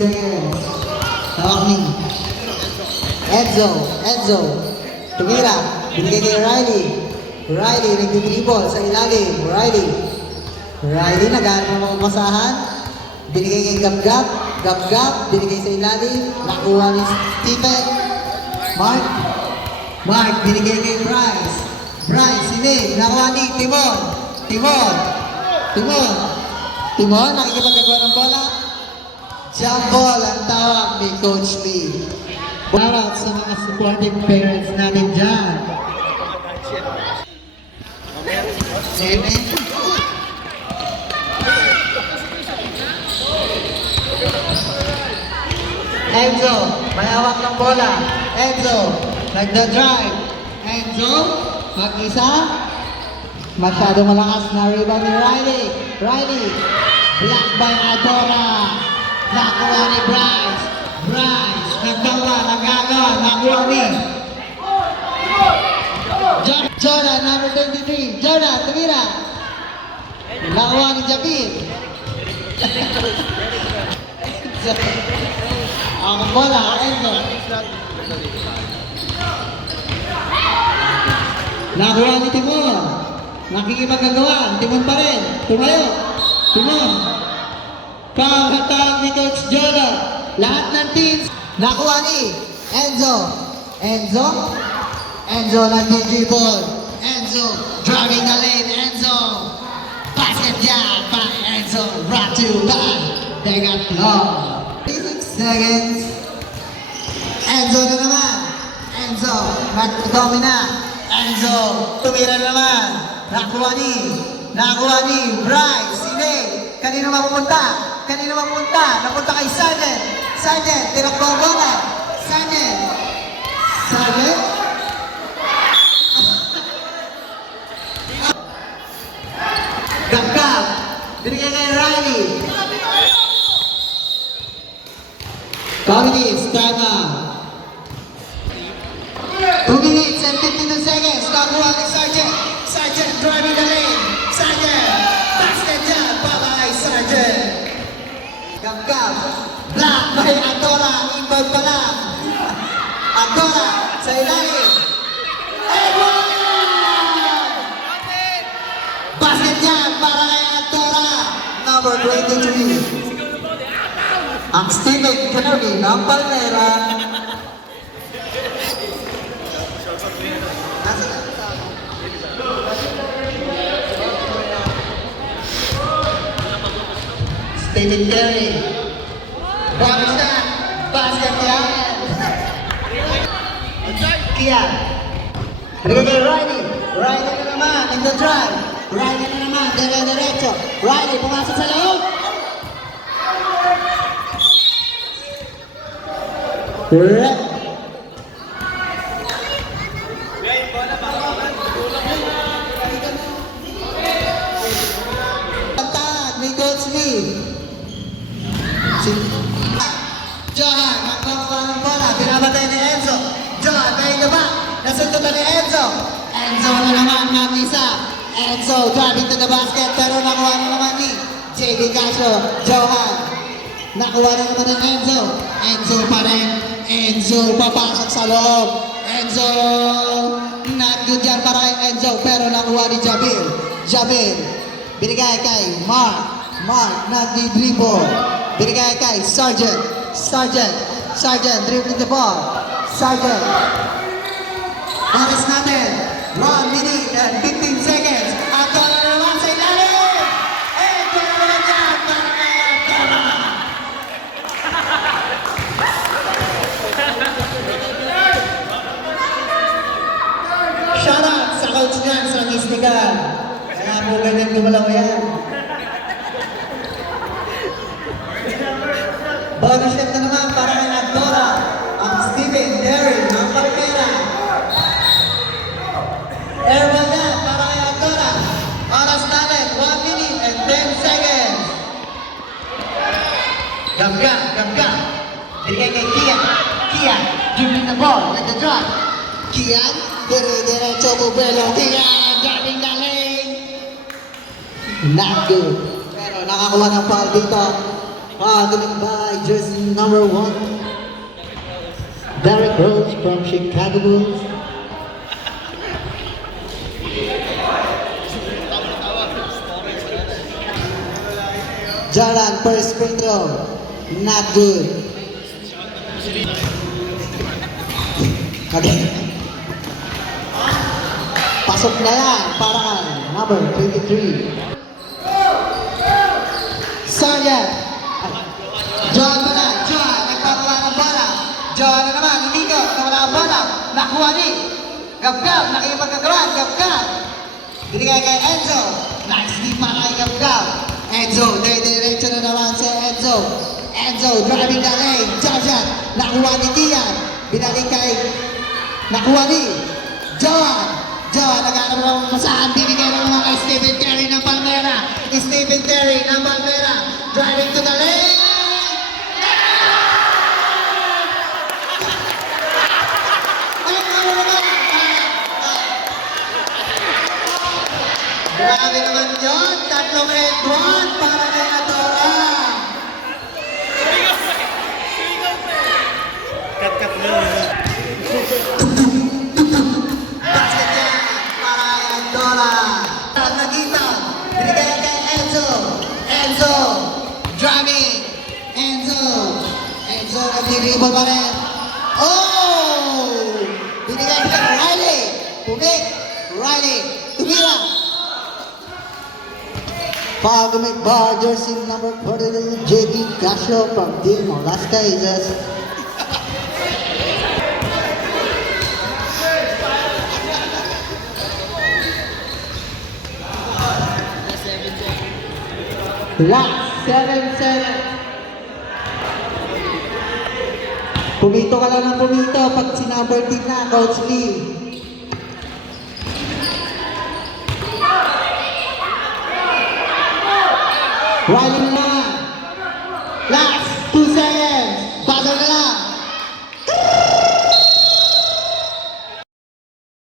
seconds. Talking. Enzo. Tumira. Binigay kay Riley. Riley nagdi-dribble sa ilalim. Riley naghanap ng mga masahan. Binigay kay Gab. Binigay sa ilalim. Nakuha ni Stephen. Mark. Binigay kay Bryce. Sinid. Nakuha ni Timon, nakikipagkagawa ng bola. Jump ball ang tawag ni Coach Lee. Shoutout sa mga supportive parents natin dyan. Amen. Enzo, may hawak ng bola. Enzo, nagda-drive. Enzo, mag-isa. Masyado malakas na rebound ni Riley, block by Adora. Nakuha ni Bryce, nakuha ni Jordan, number 23. Jordan, tumira. Nakuha ni Jabir. Ang bola, Enzo. Nakuha ni Timon. Nakikipagkagawa, Timon pa rin. Timon. Panghatag ni Coach Jordan. Lahat ng teams. Nakuha ni Enzo nag-dribble. Enzo driving the lane. Enzo. Basket down by Enzo. Right to back. They got long. 36 seconds. Enzo na naman. Nag-domina. Enzo. Tumira naman. Nakuha ni Bryce. Sine. Kanino mapupunta? Napunta kay Sargent. Tinakbo ang bola. Sargent. Gab. Binigyan kay Riley. Communities, time out. 2 minutes and 52 seconds. Nakuha ni Sargent driving the lane. Basket down. Bye-bye, Sargent. Gab. Block by Adora. Inbound pa lang. Adora sa ilalim. Basket down para kay Adora. Number 23. Ang Steven Kennedy ng Palmera. Steven Terry. Promise na. Basket yan. Kian. Bigay kay Riley na naman. Nagda-drive. Riley na naman. Diretso. Riley pumasok sa loob. Pantalan, may Coach Lee. Johan, magpakuha ng bola. Binabatay ni Enzo. Johan, may ba? Nasundutan ni Enzo. Enzo na naman, mag-isa. Enzo driving to the basket, pero nakuha na naman ni JB Casio. Johan, nakuha na naman ng Enzo. Enzo pa rin. Enzo papasok sa loob. Enzo, not good yan para kay Enzo, pero nakuha ni Jabil. Jabil, binigay kay Mark. Mark, nag-dribble. Binigay kay Sergeant. Sergeant, dribbling the ball. Sergeant. Oras natin. 1 minute and 15 seconds. At wala na naman sa ilalim. And wala naman yan para kay Abdallah. Shout out sa coach niyan sa Isnigan. Kaya po ganyan gumalaw yan. Bonus shot na naman para kay Abdallah. Ang Steven Derry ng Palmera. Airball yan para kay Abdallah. Oras natin, 1 minute and 10 seconds. Gamga. Bigay kay Kian. Kian, dribbling the ball, let the drop. Kian, dire-diretso bubelo. Kian, driving the lane. Not good. Pero nakakuha ng foul dito. Coming by jersey number 1. Derrick Rose from Chicago Bulls. Jordan, first free throw. Not good. Okay. Pasok na yan para kay number 23. Sergeant. John pa na. John, nagpakuha ng bola. John na naman, hindi ko. Nawala ang bola. Nakuha ni. Gab-gab, nakipagkagawan. Gab-gab. Binigay kay Enzo. Nicely para kay Gab-gab. Enzo, dire-diretso na naman si Enzo. Enzo, driving the lane. Jump shot. Nakuha ni Kian. Binalik kay. Nakuha ni. Johan. Johan, naghanap ng masahan. Binigay na naman kay Stephen Terry ng Palmera. Stephen Terry ng Palmera. Driving to the lane. Grabe naman yun. Tatlong and 1 para kay Adora. Cut na. Basket yan para kay Adora. Nakita. Binigay kay Enzo. Enzo. Driving. Enzo. Enzo nag-dribble pa rin. Oh! Binigay kay Riley. Pumik. Riley. Tumira. Pag-commit by jersey number 42, JB Casio from Team Alaska Aces. Last 7 seconds. Pumito ka lang ng pumito pag sinumber team na, Coach Lee. Riley naman.